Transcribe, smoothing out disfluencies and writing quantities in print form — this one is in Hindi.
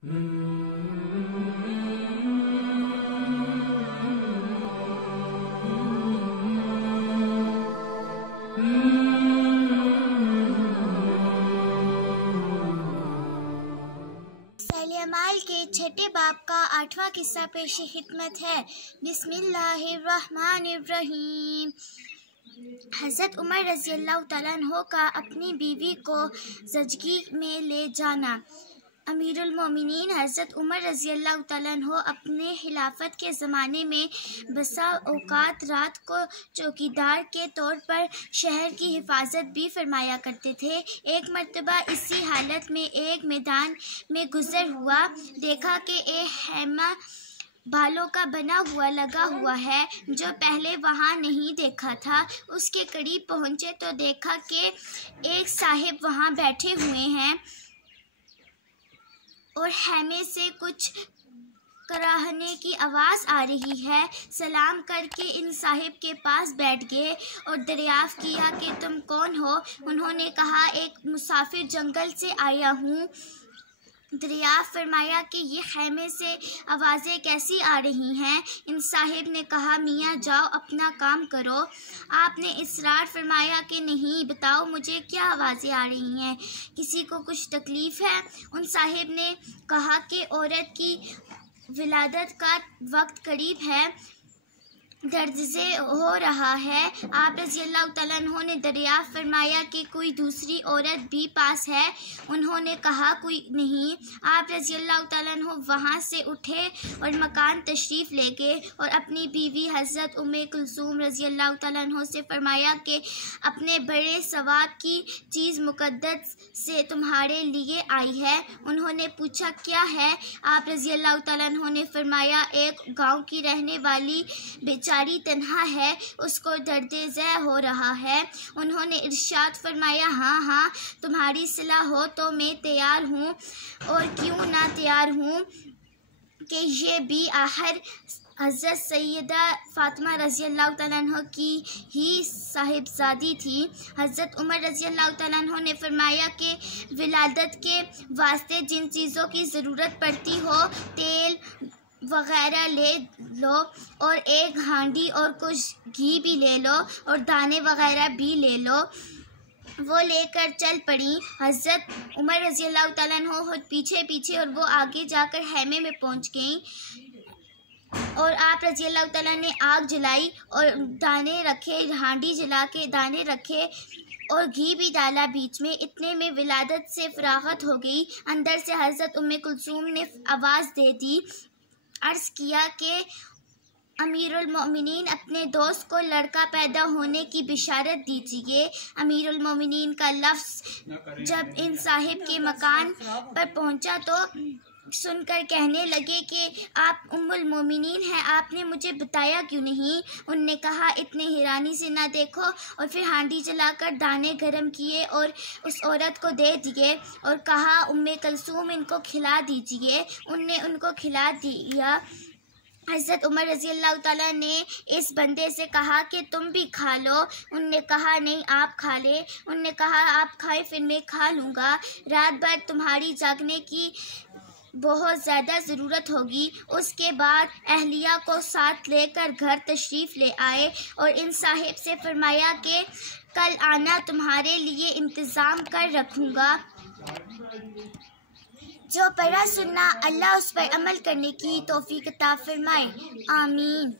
अमाल के छठे बाब का 8वां किस्सा पेश खिदमत है। बिस्मिल्लाहिर्रहमानिर्रहीम। हज़रत उमर रज़ियल्लाहु तआला अन्हो का अपनी बीवी को ज़चगी में ले जाना। अमीरुल मोमिनीन हज़रत उमर रज़ियल्लाहु तआला अन्हो अपने खिलाफत के ज़माने में बसा औक़ात रात को चौकीदार के तौर पर शहर की हिफाजत भी फरमाया करते थे। एक मर्तबा इसी हालत में एक मैदान में गुज़र हुआ, देखा कि एक हैमा बालों का बना हुआ लगा हुआ है जो पहले वहाँ नहीं देखा था। उसके करीब पहुँचे तो देखा कि एक साहिब वहाँ बैठे हुए हैं और हैमे से कुछ कराहने की आवाज़ आ रही है। सलाम करके इन साहिब के पास बैठ गए और दरियाफ़्त किया कि तुम कौन हो। उन्होंने कहा, एक मुसाफिर जंगल से आया हूँ। दरियाफ़्त फरमाया कि ये खैमे से आवाज़ें कैसी आ रही हैं। इन साहिब ने कहा, मियाँ जाओ अपना काम करो। आपने इसरार फरमाया कि नहीं, बताओ मुझे क्या आवाज़ें आ रही हैं, किसी को कुछ तकलीफ़ है। उन साहिब ने कहा कि औरत की विलादत का वक्त करीब है, दर्द से हो रहा है। आप रज़ियल्लाहु तआला अन्हो ने दरियाफ़्त फरमाया कि कोई दूसरी औरत भी पास है। उन्होंने कहा, कोई नहीं। आप रज़ियल्लाहु तआला अन्हो वहाँ से उठे और मकान तशरीफ़ ले गए और अपनी बीवी हज़रत उम्मे कुलसूम रज़ियल्लाहु तआला अन्हो से फरमाया कि अपने बड़े सवाब की चीज़ मुक़द्दस से तुम्हारे लिए आई है। उन्होंने पूछा, क्या है? आप रज़ियल्लाहु तआला अन्हो ने फरमाया, एक गाँव की रहने वाली बेचारी तन्हा है, उसको दर्द-ए-ज़ह हो रहा है। उन्होंने इरशाद फरमाया, हाँ हाँ, तुम्हारी सलाह हो तो मैं तैयार हूँ, और क्यों ना तैयार हूँ कि ये भी आहर हज़रत सैयदा फ़ातिमा रज़ियल्लाहु तआला अन्हा की ही साहिबजादी थी। हज़रत उमर रज़ियल्लाहु तआला अन्हा ने फरमाया कि विलादत के वास्ते जिन चीज़ों की ज़रूरत पड़ती हो, तेल वग़ैरह ले लो और एक हांडी और कुछ घी भी ले लो और दाने वग़ैरह भी ले लो। वो लेकर चल पड़ी। हज़रत उमर रज़ियल्लाहु तआला अन्हु खुद पीछे पीछे और वो आगे जाकर हैमे में पहुंच गईं और आप रज़ियल्लाहु तआला ने आग जलाई और दाने रखे, हांडी जला के दाने रखे और घी भी डाला बीच में। इतने में विलादत से फरागत हो गई। अंदर से हज़रत उम्मे कुलसूम ने आवाज़ दे दी, अर्ज़ किया कि अमीरुल मोमिनीन, अपने दोस्त को लड़का पैदा होने की बिशारत दीजिए। अमीरुल मोमिनीन का लफ्ज़ जब इन साहिब के मकान पर पहुंचा तो सुनकर कहने लगे कि आप उम्मुल मोमिनीन हैं, आपने मुझे बताया क्यों नहीं? उनने कहा, इतने हैरानी से ना देखो, और फिर हांडी जलाकर दाने गरम किए और उस औरत को दे दिए और कहा, उम्मे कुलसूम, इनको खिला दीजिए। उनने उनको खिला दिया। हज़रत उमर रज़ियल्लाहु तआला ने इस बंदे से कहा कि तुम भी खा लो। उनने कहा, नहीं, आप खा ले। उनने कहा, आप खाएं, फिर मैं खा लूँगा। रात भर तुम्हारी जागने की बहुत ज़्यादा ज़रूरत होगी। उसके बाद अहलिया को साथ लेकर घर तशरीफ़ ले आए और इन साहिब से फरमाया कि कल आना, तुम्हारे लिए इंतज़ाम कर रखूँगा। जो पढ़ा सुनना, अल्लाह उस पर अमल करने की तौफीक अता फरमाए। आमीन।